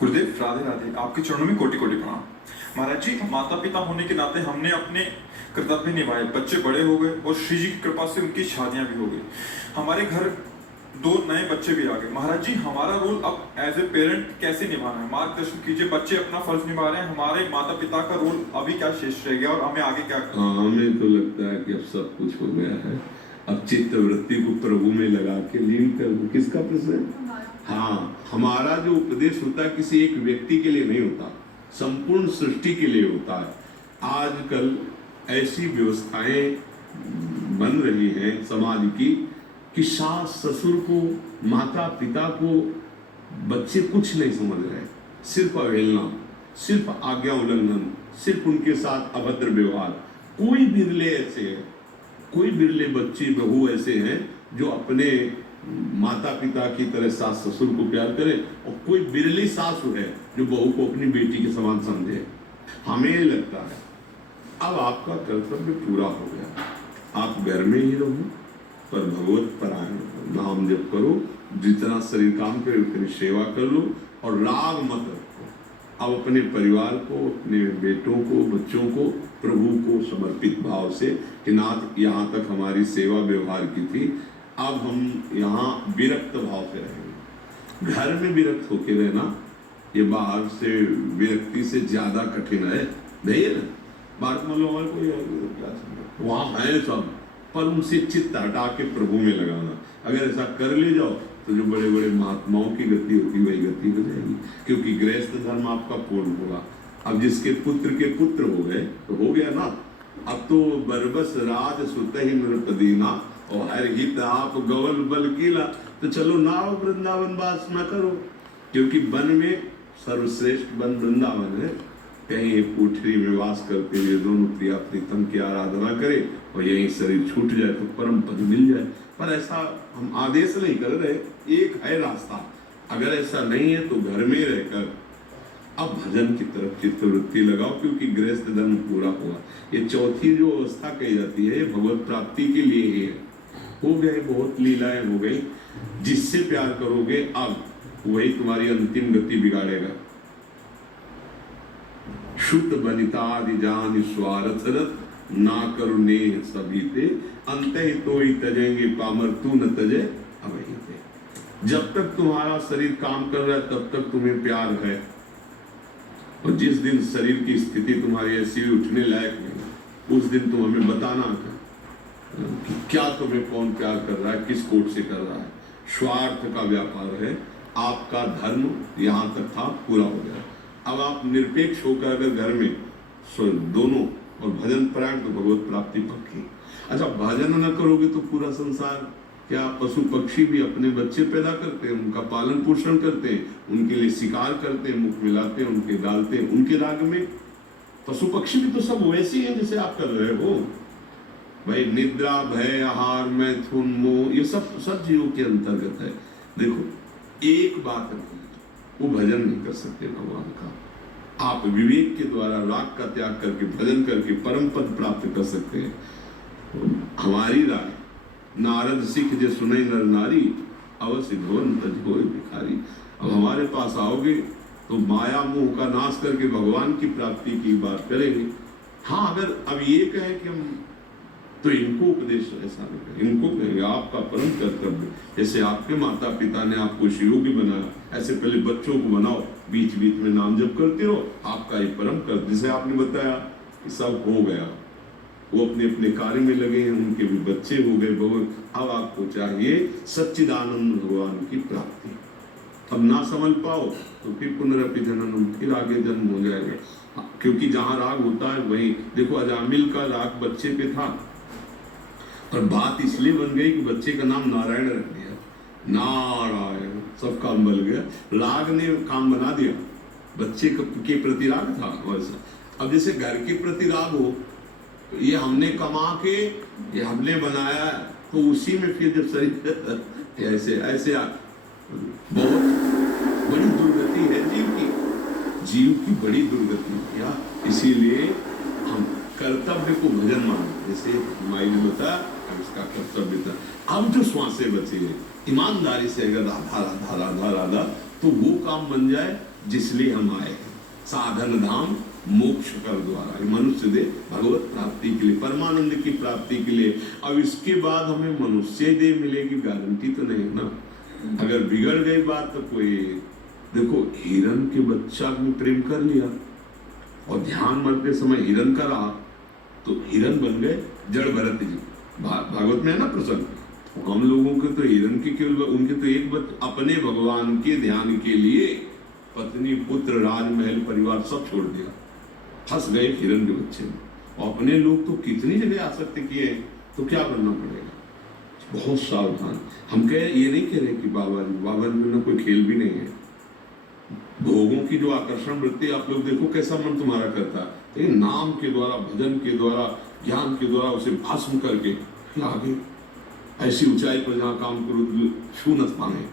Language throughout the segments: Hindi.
गुरुदेव राधे राधे। आपके चरणों में कोटि कोटि प्रणाम। महाराज जी, माता पिता होने के नाते हमने अपने कर्तव्य निभाए, बच्चे बड़े हो गए और श्री जी की कृपा से उनकी शादियां भी हो गई। हमारे घर 2 नए बच्चे भी आ गए। महाराज जी, हमारा रोल अब एज ए पेरेंट कैसे निभाना है? मार्गदर्शन कीजिए। बच्चे अपना फर्ज निभा रहे हैं, हमारे माता पिता का रोल अभी क्या शेष रह गया और हमें आगे क्या करना? हमें तो लगता है कि अब सब कुछ हो गया है। अब चित्त वृत्ति को प्रभु में लगा के लीन कर दो। किसका प्रश्न है? हाँ, हमारा जो उपदेश होता है किसी एक व्यक्ति के लिए नहीं होता, संपूर्ण सृष्टि के लिए होता है। आजकल ऐसी व्यवस्थाएं बन रही हैं समाज की कि सास ससुर को, माता पिता को बच्चे कुछ नहीं समझ रहे। सिर्फ अवहेलना, सिर्फ आज्ञा उल्लंघन, सिर्फ उनके साथ अभद्र व्यवहार। कोई बिरले ऐसे हैं, कोई बिरले बच्चे बहू ऐसे हैं जो अपने माता पिता की तरह सास ससुर को प्यार करे, और कोई बिरली सासु है जो बहू को अपनी बेटी के समान समझे। हमें लगता है अब आपका कर्तव्य पूरा हो गया, आप घर में ही रहो पर भगवत परायण हो, नाम जप करो, जितना शरीर काम करे उतनी सेवा कर लो और राग मत रखो। अब अपने परिवार को, अपने बेटों को, बच्चों को प्रभु को समर्पित भाव से कि नाथ यहाँ तक हमारी सेवा व्यवहार की थी, अब हम यहाँ विरक्त भाव से रहेंगे। घर में विरक्त होके रहना ये बाहर से विरक्ति से ज्यादा कठिन है, नहीं है ना? बाहर मान लो हमारे को वहाँ है सब, पर उनसे चित्त हटा के प्रभु में लगाना। अगर ऐसा कर ले जाओ तो जो बड़े बड़े महात्माओं की गति होती वही गति हो जाएगी, क्योंकि गृहस्थ धर्म आपका पूर्ण होगा। अब जिसके पुत्र के पुत्र हो गए तो हो गया ना। अब तो बरबस राज सुत ही नृपदीना और हर हित आप गवल बल कीला, तो चलो नाव वृंदावन वास न करो, क्योंकि वन में सर्वश्रेष्ठ वन वृंदावन है। कहीं एक कोठरी में वास करते हुए दोनों प्रिया प्रीतम की आराधना करे और यही शरीर छूट जाए तो परम पद मिल जाए। पर ऐसा हम आदेश नहीं कर रहे, एक है रास्ता। अगर ऐसा नहीं है तो घर में रहकर अब भजन की तरफ चित्तवृत्ति लगाओ, क्योंकि गृहस्थ धर्म पूरा हुआ। ये चौथी जो अवस्था कही जाती है ये भगवत प्राप्ति के लिए ही है। हो गए, बहुत लीलाएं हो गई। जिससे प्यार करोगे अब वही तुम्हारी अंतिम गति बिगाड़ेगा। शुद्ध बनितादि जान स्वार्थ रत ना करुणे सभी ते, अंत ही तो ही तजेंगे पामर तू न तजे अवही ते। जब तक तुम्हारा शरीर काम कर रहा है तब तक तुम्हें प्यार है, और जिस दिन शरीर की स्थिति तुम्हारी ऐसी उठने लायक नहीं, उस दिन तुम हमें बताना कि क्या तुम्हें कौन प्यार कर रहा है, किस कोट से कर रहा है। स्वार्थ का व्यापार है। आपका धर्म यहाँ तक था, पूरा हो गया। अब आप निरपेक्ष होकर अगर घर में दोनों और भजन परायण तो भगवत प्राप्ति पक्की। अच्छा, भजन न करोगे तो पूरा संसार क्या? पशु पक्षी भी अपने बच्चे पैदा करते हैं, उनका पालन पोषण करते हैं, उनके लिए शिकार करते हैं, मुख मिलाते हैं, उनके डालते हैं उनके राग में। पशु पक्षी भी तो सब वैसे ही हैं जैसे आप कर रहे हो भाई। निद्रा, भय, आहार, मैथुन, मोह, ये सब जीवों के अंतर्गत है। देखो, एक बात है, वो भजन नहीं कर सकते भगवान का। आप विवेक के द्वारा राग का त्याग करके भजन करके परम पद प्राप्त कर सकते हैं। हमारी राय, नारद सिख जे सुनई नर नारी, अवश्य भवन तज होय भिखारी। अब हमारे पास आओगे तो माया मोह का नाश करके भगवान की प्राप्ति की बात करेंगे। हाँ, अगर अब ये कहें कि हम, तो इनको उपदेश ऐसा नहीं करें, इनको कहेंगे आपका परम कर्तव्य, जैसे आपके माता पिता ने आपको योगी बनाया ऐसे पहले बच्चों को बनाओ, बीच बीच में नाम जप करते रहो, आपका ये परम कर्तव्य। जैसे आपने बताया कि सब हो गया, वो अपने अपने कार्य में लगे हैं, उनके भी बच्चे हो गए भगवान। अब आपको चाहिए सच्चिदानंद भगवान की प्राप्ति। अब ना समझ पाओ तो फिर पुनरपि जननम, फिर आगे जन्म हो जाएगा। क्योंकि जहाँ राग होता है वही, देखो अजामिल का राग बच्चे पे था, और बात इसलिए बन गई कि बच्चे का नाम नारायण रख दिया। नारायण, सब काम बन गया, राग ने काम बना दिया। बच्चे के प्रति राग था वैसा। अब जैसे घर के प्रति राग हो, ये हमने कमा के, ये हमने बनाया, तो उसी में फिर जब शरीर ऐसे ऐसे बहुत बड़ी दुर्गति है जीव की बड़ी दुर्गति या। इसीलिए हम कर्तव्य को भजन मानते, जैसे माई ने बताया इसका कर्तव्य था। अब जो श्वासें बची है, ईमानदारी से अगर राधा राधा राधा राधा तो वो काम बन जाए जिसलिए हम आए हैं। साधन धाम मोक्ष कर द्वारा, मनुष्य दे भगवत प्राप्ति के लिए, परमानंद की प्राप्ति के लिए। अब इसके बाद हमें मनुष्य दे मिलेगी गारंटी तो नहीं है ना। अगर बिगड़ गई बात तो कोई, देखो हिरण के बच्चा में प्रेम कर लिया और ध्यान मरते समय हिरण का रहा तो हिरण बन गए जड़ भरत जी। भागवत में है ना प्रसंग। हम लोगों के तो हिरण के केवल उनके तो एक अपने भगवान के ध्यान के लिए पत्नी पुत्र राजमहल परिवार सब छोड़ दिया, फंस गए हिरण के बच्चे में। और अपने लोग तो कितनी जगह आसक्ति किए, तो क्या करना पड़ेगा, बहुत सावधान। हम ये नहीं कह रहे कि बाबा जी में कोई खेल भी नहीं है। भोगों की जो आकर्षण वृत्ति आप लोग देखो कैसा मन तुम्हारा करता है, तो नाम के द्वारा, भजन के द्वारा, ज्ञान के द्वारा उसे भस्म करके आगे ऐसी ऊंचाई पर जहाँ काम करो छू न पाए,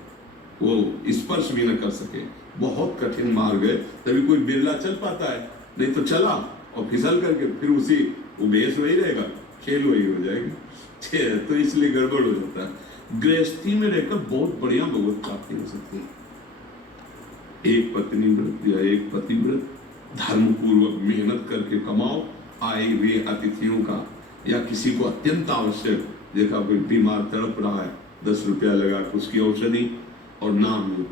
वो स्पर्श भी न कर सके, बहुत कठिन मार्ग है। तभी कोई बिरला चल पाता है, नहीं तो चला और फिसल करके फिर उसी वो बेस वही रहेगा, खेल वही हो जाएगी। तो इसलिए गड़बड़ हो जाता है। गृहस्थी में रहकर बहुत बढ़िया भगवत प्राप्ति हो सकती है। एक पत्नी व्रत या एक पति व्रत धर्म पूर्वक मेहनत करके कमाओ, आए हुए अतिथियों का या किसी को अत्यंत आवश्यक, देखा कोई बीमार तड़प रहा है, 10 रुपया लगा के उसकी औषधि और नाम लो,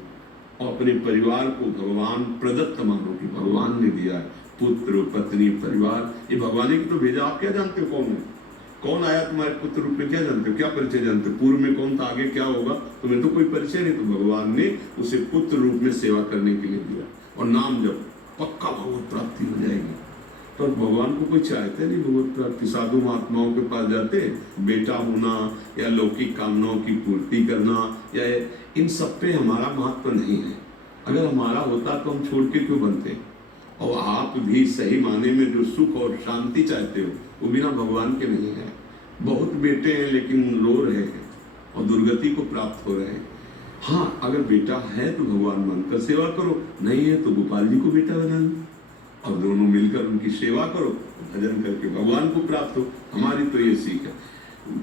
और अपने परिवार को भगवान प्रदत्त मानो कि भगवान ने दिया है, पुत्र पत्नी परिवार, ये भगवान की तो भेजा। आप क्या जानते हो कौन है, कौन आया तुम्हारे पुत्र रूप में, क्या जानते हो, क्या परिचय जानते हो, पूर्व में कौन था, आगे क्या होगा, तुम्हें तो कोई परिचय नहीं। तो भगवान ने उसे पुत्र रूप में सेवा करने के लिए दिया, और नाम जब पक्का भगवत प्राप्ति हो जाएगी। तो भगवान को कोई चाहते नहीं भगवत प्राप्ति। साधु महात्माओं के पास जाते, बेटा होना या लौकिक कामनाओं की पूर्ति करना, या इन सब पे हमारा महत्व नहीं है। अगर हमारा होता तो हम छोड़ के क्यों बनते। और आप भी सही माने में जो सुख और शांति चाहते हो वो बिना भगवान के नहीं है। बहुत बेटे हैं लेकिन रो रहे हैं और दुर्गति को प्राप्त हो रहे हैं। हाँ, अगर बेटा है तो भगवान मानकर सेवा करो, नहीं है तो गोपाल जी को बेटा बना लो और दोनों मिलकर उनकी सेवा करो, भजन करके भगवान को प्राप्त हो। हमारी तो ये सीख है।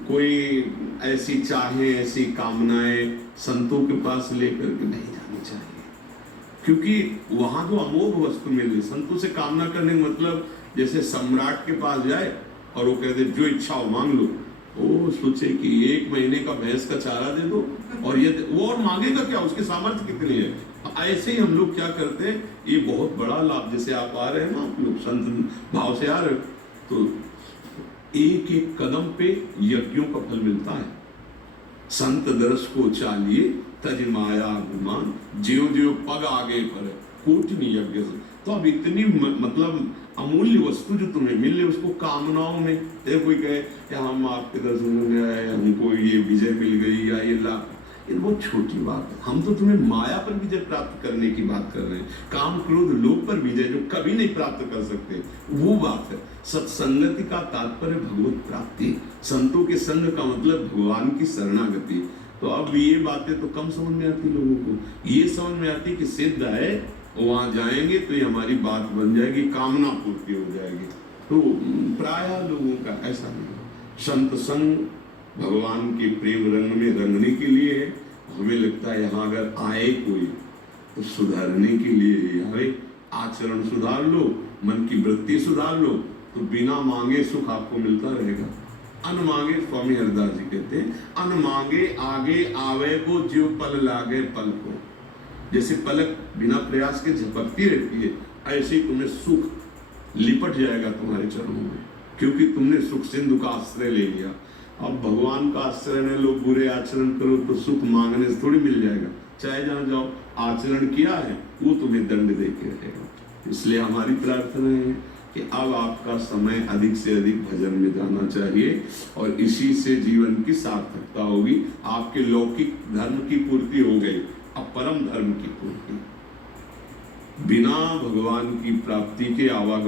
कोई ऐसी चाहे, ऐसी कामनाएं संतों के पास लेकर के नहीं जानी चाहिए, क्योंकि वहां जो अमोघ वस्तु मिल रही, संतों से कामना करने का मतलब जैसे सम्राट के पास जाए और वो कहते जो इच्छा हो मांग लो, वो सोचे कि 1 महीने का भैंस का चारा दे दो, और ये वो और मांगेगा क्या, उसके सामर्थ्य कितनी है। ऐसे ही हम लोग क्या करते हैं, ये बहुत बड़ा लाभ, जैसे आप आ रहे हैं ना, आप लोग संत भाव से आ रहे हो, तो एक एक कदम पे यज्ञों का फल मिलता है। संत दरस को चालिए तज माया अभिमान, ज्यो ज्यो पग आगे पर कोटि यज्ञ से। तो अब इतनी मतलब अमूल्य वस्तु जो तुम्हें मिल रही, उसको कामनाओं में, कोई कहे कि हम आपके दर्शन में आए, हमको ये विजय मिल गई या ये लाभ, ये बहुत छोटी बात है। हम तो तुम्हें माया पर विजय प्राप्त करने की बात कर रहे हैं, काम क्रोध लोभ पर विजय जो कभी नहीं प्राप्त कर सकते, वो बात है। सत्संगति का तात्पर्य भगवत प्राप्ति, संतों के संग का मतलब भगवान की शरणागति। तो अब ये बातें तो कम समझ में आती लोगों को, ये समझ में आती कि सिद्ध है, वहां जाएंगे तो ये हमारी बात बन जाएगी, कामना पूर्ति हो जाएगी। तो प्रायः लोगों का ऐसा नहीं। संत संग भगवान के प्रेम रंग में रंगने के लिए है। हमें लगता है यहाँ अगर आए कोई तो सुधारने के लिए आए, आचरण सुधार लो, मन की वृत्ति सुधार लो, तो बिना मांगे सुख आपको मिलता रहेगा। अन मांगे, स्वामी हरदास जी कहते हैं, अन मांगे आगे आवे को जो पल लागे पल को। जैसे पलक बिना प्रयास के झपकती रहती है, ऐसे ही तुम्हें सुख लिपट जाएगा तुम्हारे चरणों में, क्योंकि तुमने सुख सिंधु का आश्रय ले लिया। अब भगवान का आश्रय में लोग बुरे आचरण करो तो सुख मांगने से थोड़ी मिल जाएगा। चाहे जहाँ जाओ, आचरण किया है वो तुम्हें दंड दे के रहेगा। इसलिए हमारी प्रार्थना है कि अब आपका समय अधिक से अधिक भजन में जाना चाहिए, और इसी से जीवन की सार्थकता होगी। आपके लौकिक धर्म की पूर्ति हो गई, अब परम धर्म की पूर्ति। बिना भगवान की प्राप्ति के आवागमन